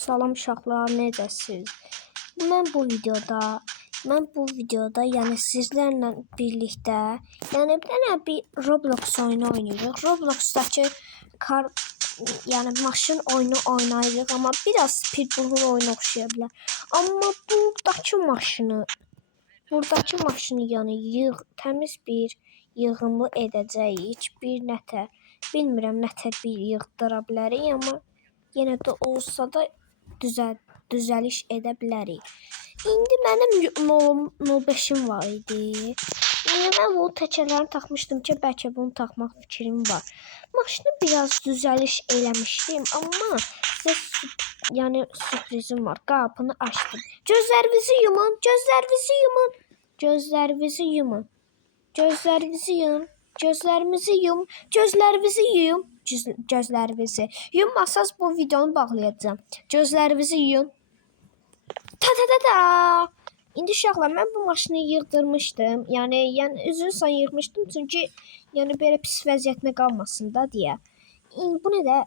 Salam uşaqlar, necəsiz? Mən bu videoda, yəni sizlərlə birlikdə, yəni bir Roblox oyunu oynayırıq. Robloxdakı yəni maşın oyunu oynayırıq, amma biraz Pitbull'un oyunu oxşaya bilər. Amma buradakı maşını yəni təmiz bir yığımlı edəcəyik. Bir nətər, bilmirəm nətər bir yığdıra bilərik, amma yenə də olsa da düzəliş edə bilərik. İndi mənim 05'im var idi. İndi mən bu təkərlərini taxmışdım ki, bəlkə bunu taxmaq fikrim var. Maşını biraz düzəliş eləmişdim, amma sizə yəni sürprizim var. Qapını açdım. Gözlərinizi yumun, gözlərinizi yumun. Gözlərinizi yumun. Gözlərinizi yum. Gözlərimizi yum. Gözlərinizi yum. Gözlərinizi yummasaz bu videonu bağlayacağam. Gözlərinizi yum. Ta. İndi uşaqlar, mən bu maşını yığdırmışdım. Yəni üzrsən yığmışdım çünki yəni belə pis vəziyyətinə qalmasın da deyə. İndi bu nə də?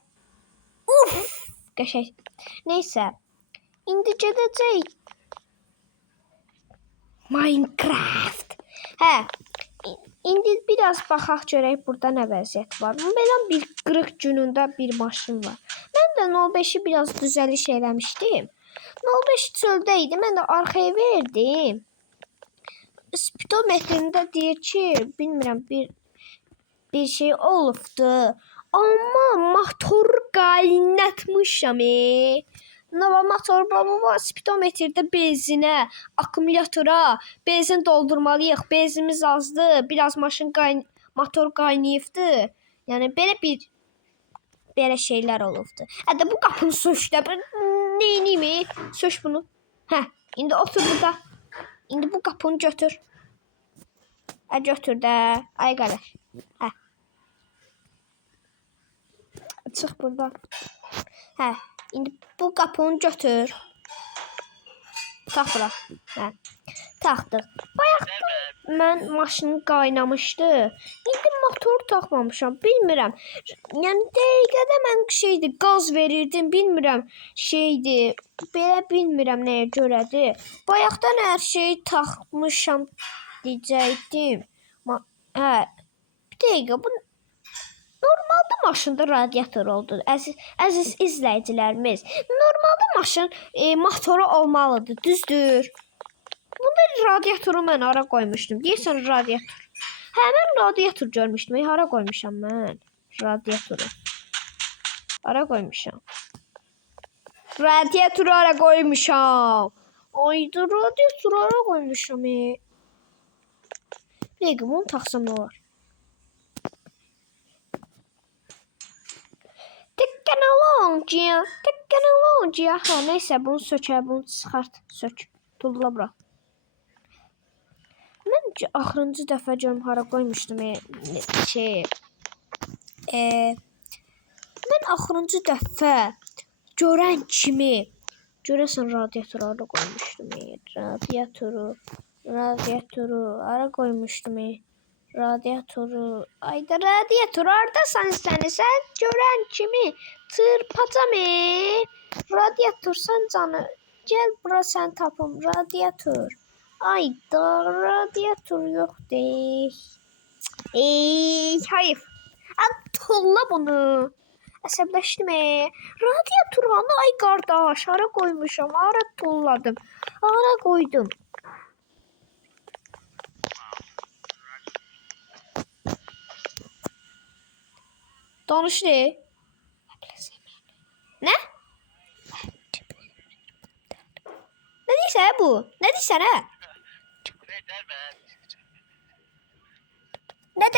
Uf! Qəşəng. Nəysə. İndi gedəcək Minecraft. Hə. İndi biraz baxaq görək burada nə vəziyyət var. Belə bir 40 günündə bir maşın var. Mən də 05'i biraz düzəliş eləmişdim. 05 çöldə idi. Mən də arxaya verdim. Speedometrində deyir ki, bilmirəm bir şey olubdu. Amma motoru qaynatmışam. Nova motor baba speedometrdə benzinə, akkumulyatora benzin doldurmalıyıq. Benzinimiz azdı. Biraz motor qaynayıbdı. Yəni belə şeylər olubdu. Hətta bu qapını sökdü. Neyniyim? Sök bunu. Hə, indi otur burada. İndi bu qapını götür. Götür də. Ay qardaş. Hə. Çıx burada. Hə. İndi bu qapını götür. Tax bura. Hə. Taxdıq. Bayaq mən maşını qaynamışdı. İndi motoru taxmamışam. Bilmirəm. Yəni dəqiqədə mən qaz verirdim. Bilmirəm belə bilmirəm nəyə görədir. Bayaqdan hər şeyi taxmışam deyəcəkdim. Hə. Bir dəqiqə bu normalda maşında radiator oldu. Əziz izləyicilərimiz, normalda maşın motoru olmalıdır, düzdür? Bunda radiatoru mən hara qoymuşdum? Deyirsən radiator. Hə, mən radiator görmüşdüm. Hara qoymuşam mən radiatoru? Hara qoymuşam? Radiatoru hara qoymuşam? Ayda radiatoru hara qoymuşam? Bir dəqiqə, bunu taxsam nə olar? Teknologiya. Hə, neysə, bunu sökər, bunu çıxart, sök. Tulla bura. Mən axırıncı dəfə görüm hara qoymuşdum mən axırıncı dəfə görən kimi görəsən radiatoru hara qoymuşdum? Radiatoru hara qoymuşdum? Radiatoru. Ayda radiator hardasan sən görən kimi tırpacam. Radiator sən canı. Gəl bura sən tapım. Radiator. Ayda radiator yox deyil. Hayır. Tulla bunu. Əsəbləşdim. Radiator hanı? Ay qardaş, hara qoymuşam? Hara tulladım? Hara qoydum? Danış ne? Ne? Ne diyse bu? Ne diyse ne? Ne de?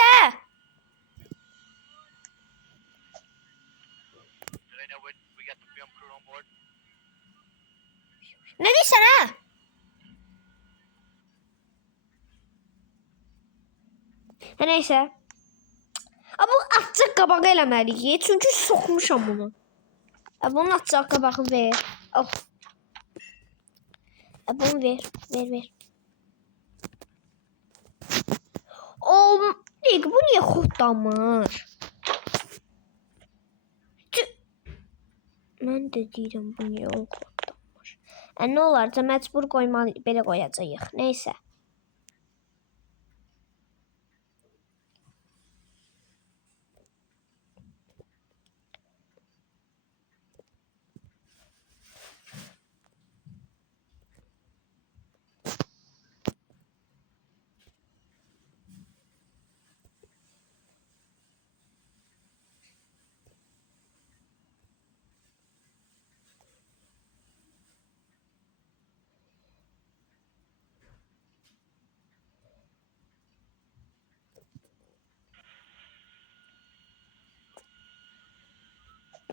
Ne diyse ne? Neyse. Bu atacaq qabağı eləməliyik. Çünki soxmuşam bunu. Bunun atacaq qabağı ver. Of. Bunu ver. Bu niyə xodlanmır? Mən də deyirəm bu niyə o kodlanmış. Nə olarca məcbur qoymalı, belə qoyacağıq. Neysə.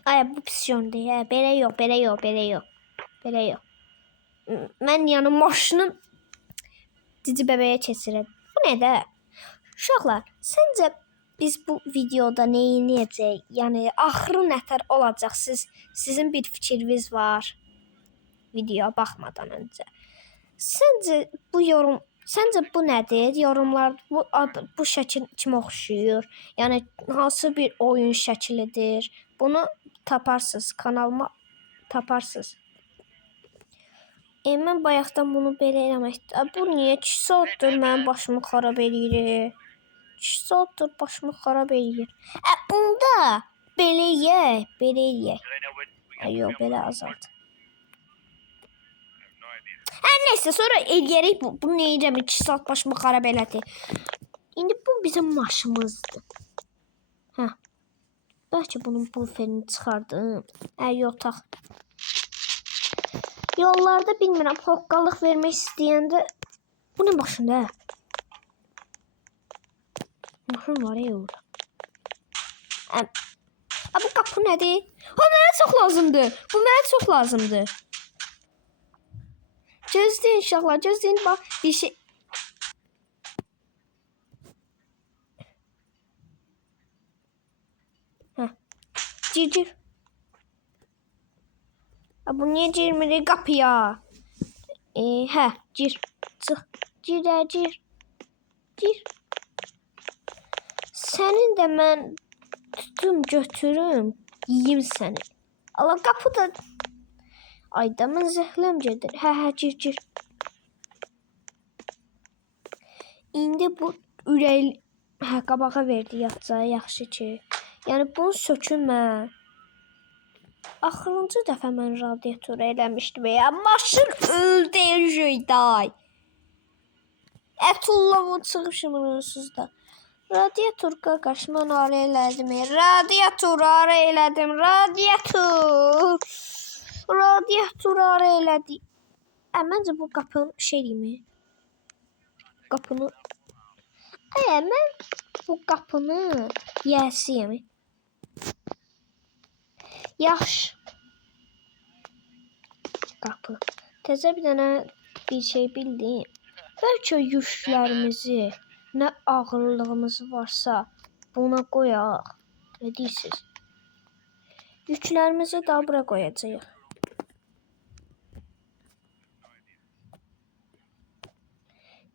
Ay bu pis yöndür. Belə yox, belə yox, belə yox. Belə yox. Mən yəni maşını cici bəbəyə keçirəm. Bu nə də? Uşaqlar, səncə biz bu videoda nə edəcəyik? Yəni axırı nətər olacaq? Sizin bir fikriniz var videoya baxmadan öncə. Səncə bu nədir? Yorumlar bu şəkil kimə oxşuyur? Yəni hansı bir oyun şəklidir? Bunu taparsınız, kanalıma taparsınız. Mən bayaqdan bunu belə eləməkdir. Bu niyə 2 saatdır mənim başımı xarab eləyir? 2 saatdır başımı xarab eləyir. Onda belə eləyək. Yox, belə azalt. Neysə, sonra eləyərik bu. Bunu neyəcəm? 2 saat başımı xarab elədi. İndi bu bizim maşımızdır. Bəlkə bunun buferini çıxardım. Yox, tax. Yollarda bilmirəm, hoqqalıq vermək istəyəndə... Bu nə maşında? Maşın var ya orada. Bu qapı nədir? Mənə çox lazımdır. Bu mənə çox lazımdır. Gözləyin uşaqlar, gözləyin. Bax, bir şey... Gir. Bu niyə girmir qapıya? Gir. Çıx. Gir. Sənin də mən tutum götürüm, yiyim səni. Allah qapıda... Ayda mən zəhləm gedir. Gir. İndi bu ürək... qabağa verdi yatcağı, yaxşı ki. Yəni bunu sökünmə. Axırıncı dəfə mən radiatoru eləmişdim. Maşın öldü şeyday. Ətullama çıxışım onsuzda. Radiator qaqaş, mən ara elədim. Radiator ara elədim. Radiator ara elədi. Məncə bu qapının şeyimi. Qapını. Mən bu qapını yəsiyəm. Yaxşı. Qapı. Təzə bir dənə bir şey bildim. Bəlkə yüklərimizi, nə ağırlığımız varsa buna qoyaq. Nə deyirsiniz? Yüklərimizi də bura qoyacağıq.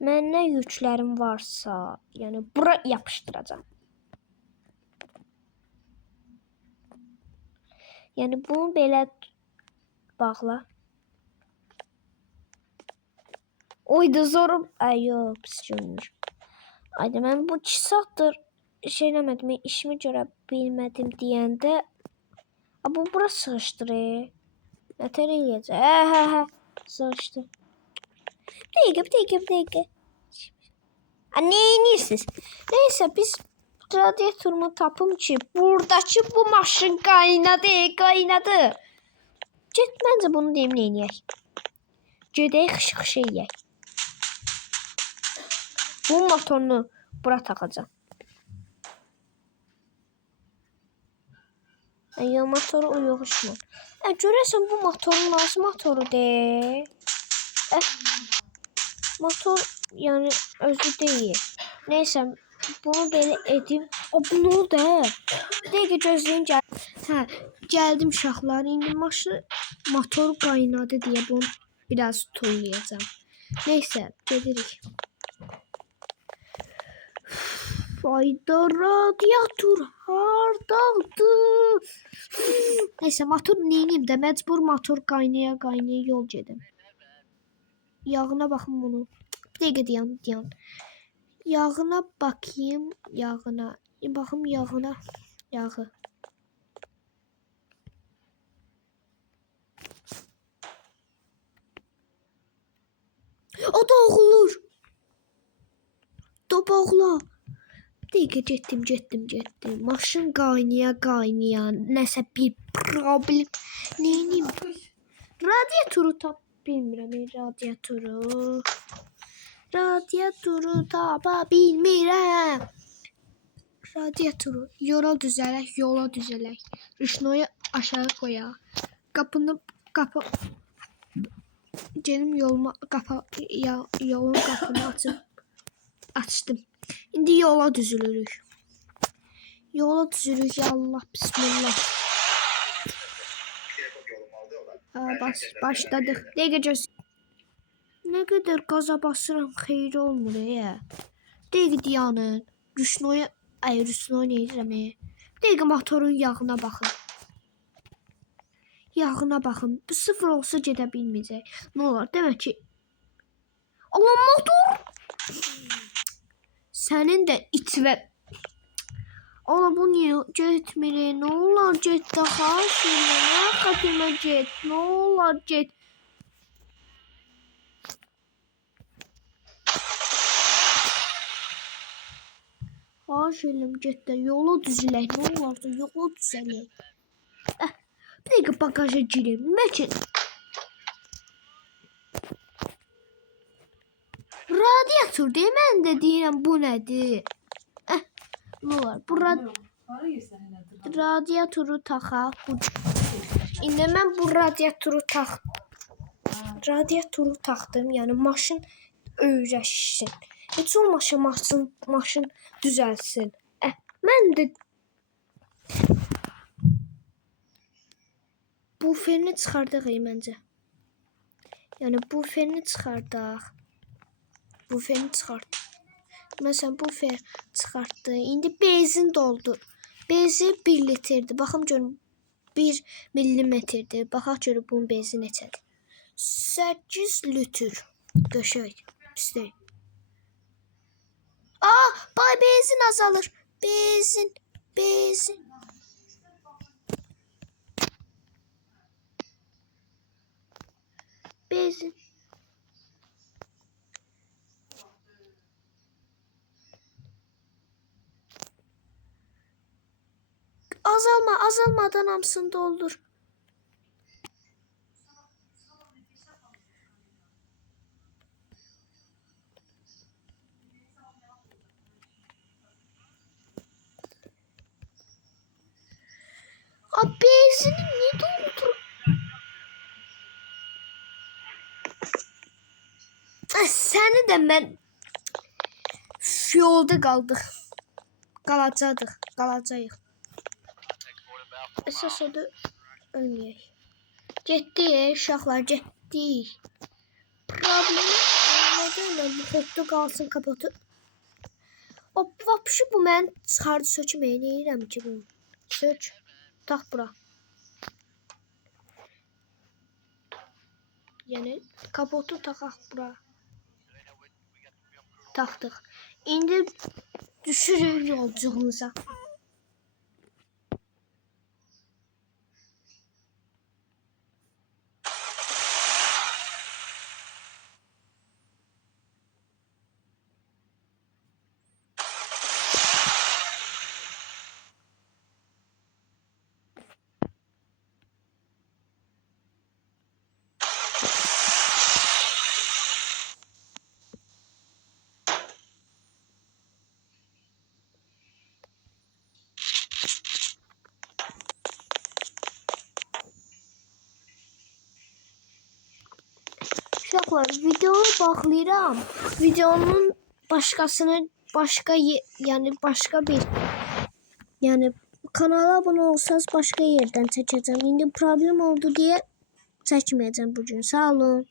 Mən nə yüklərim varsa, yəni bura yapışdıracağım. Yəni bunu belə bağla. Oydu zorum. Yox, pis görünür. Ayda mən bu 2 saatdır şey eləmədim, işimi görə bilmədim deyəndə. Bu bura sığışdırır. Nətər eləyəcək? Sığışdı. Bir dəqiqə. Nə edirsiniz? Neysə, biz radiatorumu tapım ki, buradakı bu maşın qaynadı. Get, məncə bunu deyim, nə eləyək? Gedək xışı eləyək. Bu motorunu bura taxacam. Motoru uyuğuşma. Görəsən bu motorun nasıl motorudur? Motor yəni özü deyil. Neysə, bunu belə edim. Bu nə oldu? Dəqiqə gözləyin gəl. Gəldim uşaqlar. İndi motor qaynadı deyə bunu biraz tullayacağım. Neysə, gedirik. Fayda radiator hardadır? Neyse motor neyim də məcbur motor qaynaya yol gedim. Yağına baxın bunu. Bir dəqiqə dayan. Yağına bakayım, yağına. Baxım yağına. Yağı. O dağılır. Dabaqla. Dəqiqə getdim. Maşın qaynaya. Nəsə bir problem. Neyim? Radiatoru tap bilmirəm. Radiatoru tapa bilmirəm. Radiatoru yola düzələk. Rüşnoyu aşağı qoyaq. Qapı gelim yolun qapını açdım. İndi yola düzülürük. Ya Allah bismillah. Başladık. Ne kadar gaza basıram xeyir olmur ya. Dəqiqə dayanın. Rüşnoyu neyirəm? Dəqiqə motorun yağına baxın. Bu sıfır olsa gedə bilməyəcək. Nə olar? Demək ki Allah motor. Sənin də itvə. Allah bu niyə getmir? Nə olar get daha şimdi. Nə xətimə get. Nə olar get. Xahiş edirəm get də yola düzələk. Nə olar da yola düzələk. Bir dəqiqə bagaja girim. Məkin radiator deyə mən də deyirəm bu nədir? Nə olar? Bu radiatoru taxaq. İndi mən bu radiatoru taxdım. Yəni maşın öyrəşsin. Heç olmasa maşın düzəlsin. Mən də buferini çıxardıq məncə. Yəni buferini çıxardaq. Məsələn bufer çıxartdı. İndi benzin doldu. Benzin 1 litrdir. Baxım görün 1 millimetrdir. Baxaq görün bunun benzin neçədir. 8 litr. Qəşəng. Pisdir. Benzin azalır. Benzin. Azalmadan hamısını doldur. Benzini niye doldur? Səni də mən yolda qalacağıq. Əsas odur ölməyək. Getdik uşaqlar, getdik. Problemi olmadı, bu xodda qalsın kapotu. Vapşı bu mən çıxardı sökməyə neyirəm ki bunu? Sök, tax bura. Yəni kapotu taxaq bura. Taxdıq. İndi düşürük yolculuğumuza. Uşaqlar, videoyu baxlayıram. Videonun yəni kanala abunə olsanız başqa yerdən çəkəcəm. İndi problem oldu deyə çəkməyəcəm bugün. Sağ olun.